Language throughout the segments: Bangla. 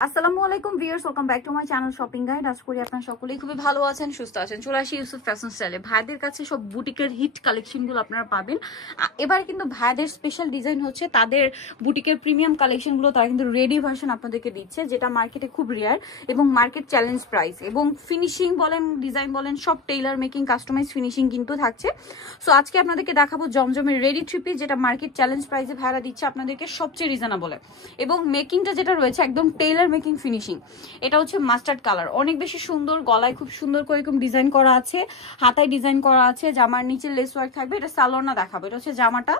আসসালামু আলাইকুম viewers, welcome back to my channel shopping guide. আশা করি আপনারা সকলেই খুবই ভালো আছেন, সুস্থ আছেন। চলে আসি ইউসুফ ফ্যাশন স্টাইলে। ভাইদের কাছে সব বুটিকের হিট কালেকশনগুলো আপনারা পাবেন। এবার কিন্তু ভাইদের স্পেশাল ডিজাইন হচ্ছে তাদের বুটিকের প্রিমিয়াম কালেকশনগুলো তারা কিন্তু রেডি ভার্সন আপনাদেরকে দিচ্ছে, যেটা মার্কেটে খুব রেয়ার এবং মার্কেট চ্যালেঞ্জ প্রাইস এবং ফিনিশিং বলেন, ডিজাইন বলেন, সব টেইলার মেকিং, কাস্টমাইজ ফিনিশিং কিন্তু থাকছে। সো আজকে আপনাদেরকে দেখাবো জমজমের রেডি থ্রি পিস, যেটা মার্কেট চ্যালেঞ্জ প্রাইসে ভাইরা দিচ্ছে আপনাদেরকে সবচেয়ে রিজনেবল এবং মেকিংটা যেটা রয়েছে একদম টেইলার মেকিং ফিনিশিং। এটা হচ্ছে মাস্টার্ড কালার, অনেক বেশি সুন্দর। গলায় খুব সুন্দর করে এরকম ডিজাইন করা আছে, হাতায় ডিজাইন করা আছে, জামার নিচে লেস ওয়ার্ক থাকবে। এটা সালোয়ার দেখাবো, এটা হচ্ছে জামাটা,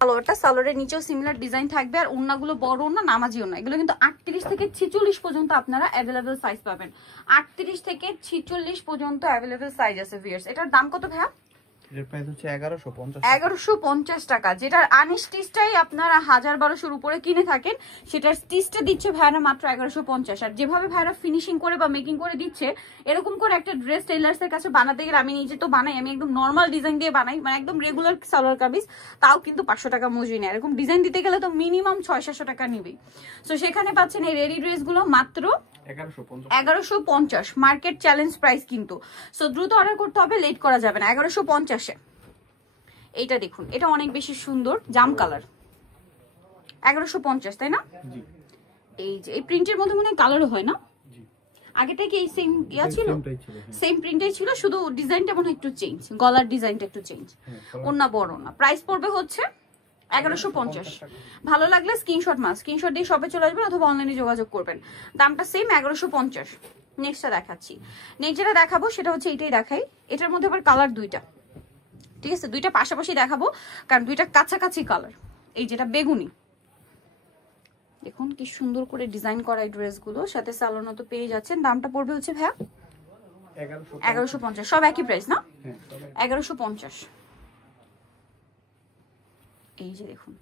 সালোয়ারটা। সালোয়ারের নিচেও সিমিলার ডিজাইন থাকবে। আর ওন্নাগুলো বড় ওন্না, নামাজি ওন্না। এগুলো কিন্তু 38 থেকে 46 পর্যন্ত আপনারা অ্যাভেলেবেল সাইজ পাবেন। 38 থেকে 46 পর্যন্ত অ্যাভেলেবেল সাইজ আছে ভিউয়ার্স। এটার দাম কত ভাইয়া? এর প্রাইস হচ্ছে 1150 টাকা। যেটার আনস্টিচটাই আপনারা 1000-1200 উপরে কিনে থাকেন, সেটার স্টিচটা দিচ্ছে ভাইরা মাত্র 1150। আর যেভাবে ভাইরা ফিনিশিং করে বা মেকিং করে দিচ্ছে, এরকম করে একটা ড্রেস টেইলার্সের কাছে বানাতে গেলে, আমি নিজে তো বানাই, আমি একদম নর্মাল ডিজাইন দিয়ে বানাই, মানে একদম রেগুলার সালোয়ার কামিজ, তাও কিন্তু 500 টাকা মজুরি নেয়। এরকম ডিজাইন দিতে গেলে তো মিনিমাম 600-700 টাকা নিবেই। সো সেখানে পাচ্ছেন এই রেডি ড্রেসগুলো মাত্র 1150। মার্কেট চ্যালেঞ্জ প্রাইস কিন্তু। সো দ্রুত অর্ডার করতে হবে, লেট করা যাবে না। 1150-এ এইটা দেখুন, এটা অনেক বেশি সুন্দর, জাম কালার। 1150, তাই না? এই যে এই প্রিন্টের মধ্যে মনে হয় কালারও হয় না, আগেটা কি এই সেম ইয়া ছিল? সেম প্রিন্টেই ছিল, শুধু ডিজাইনটা মনে হয় একটু চেঞ্জ, গলার ডিজাইনটা একটু চেঞ্জ। ওন্না বড় না। প্রাইস পড়বে হচ্ছে 1150। ভালো লাগলে স্ক্রিনশট দিয়ে শপে চলে আসবেন অথবা অনলাইনে যোগাযোগ করবেন। দামটা সেম 1150। নেক্সটটা দেখাচ্ছি। নেক্সট যেটা দেখাবো সেটা হচ্ছে এইটাই দেখাই। এটার মধ্যে আবার কালার দুইটা, ঠিক আছে? দুইটা পাশাপাশি দেখাবো কারণ দুইটা কাছাকাছি কালার। এই যেটা বেগুনি, দেখুন কি সুন্দর করে ডিজাইন করা এই ড্রেসগুলো, সাথে সালোয়ার তো পেয়ে যাচ্ছেন। দামটা পড়বে হচ্ছে ভাইয়া 1150। সব একই প্রাইস না? 1150। এই যে দেখুন,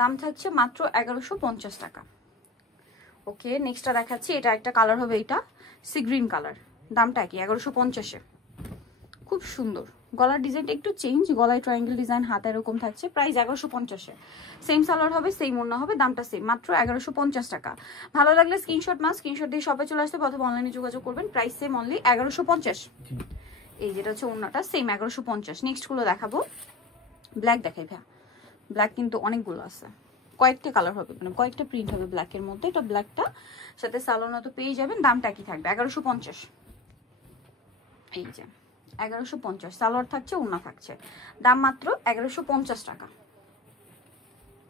দাম থাকছে মাত্র 1150 টাকা। ওকে, নেক্সটটা দেখাচ্ছি। এটা একটা কালার হবে, এটা সি গ্রিন কালার। দামটা কি? 1150-এ। খুব সুন্দর। গলার ডিজাইনটা একটু চেঞ্জ, গলায় ট্রায়াঙ্গেল ডিজাইন, হাতে এরকম থাকছে। প্রাইস 1150-এ। সেম সালোয়ার হবে, সেম ওড়না হবে, দামটা সেম, মাত্র 1150 টাকা। ভালো লাগলে স্ক্রিনশট দিয়ে শপে চলে আসতে অথবা অনলাইনে যোগাযোগ করবেন। Price same, only 1150। এই যেটা হচ্ছে ওড়নাটা, সেম 1150। নেক্সট গুলো দেখাবো। ব্ল্যাক দেখাই ভাইয়া। ব্ল্যাক কিন্তু অনেকগুলো আছে, কয়েকটা কালার হবে, মানে কয়েকটা প্রিন্ট হবে ব্ল্যাকের মধ্যে। এটা ব্ল্যাকটা, সাথে সালোয়ার তো পেয়ে যাবেন। দামটা কি থাকবে? 1150। এই যে 1150, সালোয়ার থাকছে, ওড়না থাকছে। দাম মাত্র 1150 টাকা।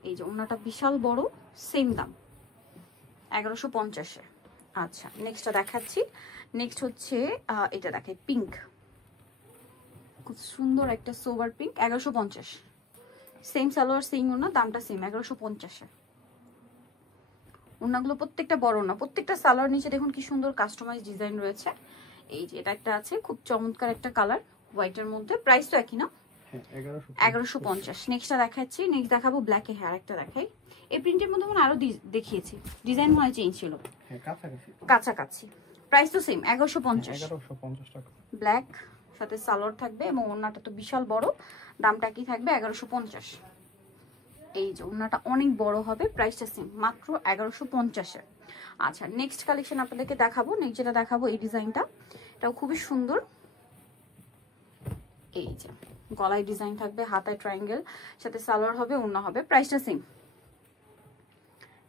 এই যে ওড়নাটা বিশাল বড়, সেম দাম 1150-এ। আচ্ছা, নেক্সটটা দেখাচ্ছি। নেক্সট হচ্ছে এটা দেখাই, পিঙ্ক, খুব সুন্দর একটা sober pink. 1150। Same salwar, same ওড়না, দামটা সেম 1150-এ। ওড়নাগুলো প্রত্যেকটা বড় ওড়না, প্রত্যেকটা সালোয়ার নিচে দেখুন কি সুন্দর কাস্টমাইজ ডিজাইন রয়েছে। এই যে এটা একটা আছে, খুব চমৎকার একটা কালার, হোয়াইটের মধ্যে। প্রাইস তো একই না? 1150। নেক্সটটা দেখাচ্ছি। নেক্সট দেখাবো ব্ল্যাকে। হেয়ার একটা দেখাই। এই প্রিন্টের মধ্যে মানে আরো দেখিয়েছি, ডিজাইন মনে চেঞ্জ ছিল, কাছাকাছি। প্রাইস তো সেম 1150 টাকা। ব্ল্যাক, সাথে সালোয়ার থাকবে এবং ওড়নাটা তো বিশাল বড়। দামটা কি থাকবে? 1150। এই যে ওড়নাটা অনেক বড় হবে, প্রাইসটা সেম, মাত্র 1150-এ। আচ্ছা, নেক্সট কালেকশন আপনাদেরকে দেখাবো। নেক্সট যেটা দেখাবো এই ডিজাইনটা, এটাও খুবই সুন্দর। এই যে গলায় ডিজাইন থাকবে, হাতায় ট্রায়াঙ্গেল, সাথে সালোয়ার হবে, ওড়না হবে। প্রাইসটা সেম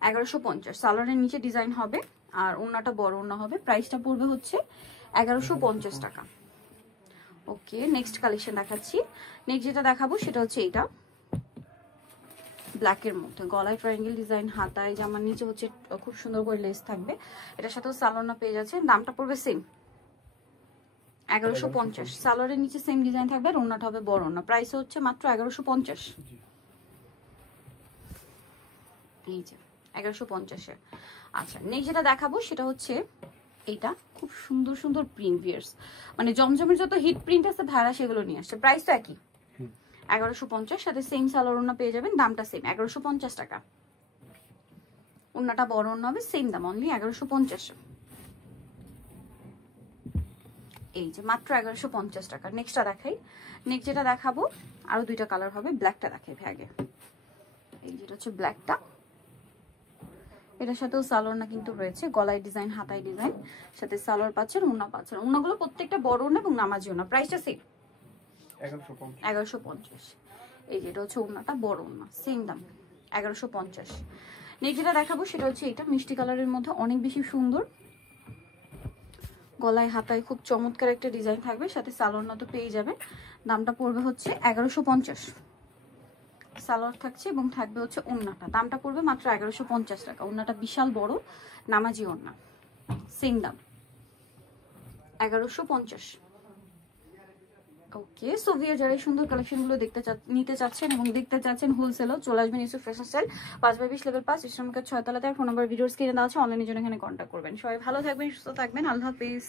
1150। সালোয়ারের নিচে ডিজাইন হবে আর ওড়নাটা বড় ওড়না হবে। প্রাইসটা পড়বে হচ্ছে 1150 টাকা। ওকে, নেক্সট কালেকশন দেখাচ্ছি। নেক্সট যেটা দেখাবো সেটা হচ্ছে এইটা ব্ল্যাকের মধ্যে, গলায় ট্রায়াঙ্গেল ডিজাইন, হাতায়, জামার নিচে হচ্ছে খুব সুন্দর করে লেস থাকবে। এটার সাথেও সালোয়ার পেয়ে যাচ্ছেন। দামটা পড়বে সেম 1150। সালোয়ারের নিচে সেম ডিজাইন থাকবে আর ওড়নাটা হবে বড় ওড়না। প্রাইস হচ্ছে মাত্র 1150। এই যে 1150-এ। আচ্ছা, নেক্সট যেটা দেখাবো সেটা হচ্ছে এইটা, খুব সুন্দর সুন্দর প্রিন্ট ভিয়ার্স, মানে জমজমের যত হিট প্রিন্ট আছে ভাড়া সেগুলো নিয়ে আসছে। প্রাইস তো একই 1150, সাথে সেম সালোয়ার ওড়না পেয়ে যাবেন। দামটা সেম 1150 টাকা। ওড়নাটা বড় ওড়না হবে, সেম দাম, অনলি 1150। এই যে মাত্র 1150 টাকা। নেক্সটটা দেখাই। নেক্সট যেটা দেখাবো, আরো দুইটা কালার হবে। ব্ল্যাকটা দেখাই আগে। এই যেটা হচ্ছে ব্ল্যাকটা, এটার সাথেও সালোয়ার না কিন্তু রয়েছে, গলায় ডিজাইন, হাতায় ডিজাইন, সাথে সালোয়ার পাচ্ছেন, ওড়না পাচ্ছেন। ওড়নাগুলো প্রত্যেকটা বড় ওড়না এবং নামাজি ওড়না। প্রাইসটা সেম 1150। এই যেটা হচ্ছে ওড়নাটা, বড় ওড়না, সেম দাম 1150। নেক্সট যেটা দেখাবো সেটা হচ্ছে এটা মিষ্টি কালারের মধ্যে, অনেক বেশি সুন্দর। গলায় হাতায় খুব চমৎকার একটা ডিজাইন থাকবে, সাথে সালোয়ার তো পেয়ে যাবেন। দামটা পড়বে হচ্ছে 1150। সালোয়ার থাকছে এবং থাকবে হচ্ছে ওড়নাটা, দামটা পড়বে মাত্র 1150 টাকা। ওড়নাটা বিশাল বড় নামাজি ওড়না, সেম দাম 1150। ওকে, সো ভিউয়ার যারা এই সুন্দর কালেকশনগুলো নিতে চাচ্ছেন এবং দেখতে চাচ্ছেন হোলসেলও, চলে আসবেন ইউসুফ ফ্যাশন স্টাইল, 5/20 লেভেল 5, ইসলামকের 6 তলাতে। আর ফোন নাম্বার ভিডিওর স্ক্রিনে দেওয়া আছে, অনলাইনের জন্য এখানে কন্ট্যাক্ট করবেন। সবাই ভালো থাকবেন, সুস্থ থাকবেন, আল্লাহ হাফেজ।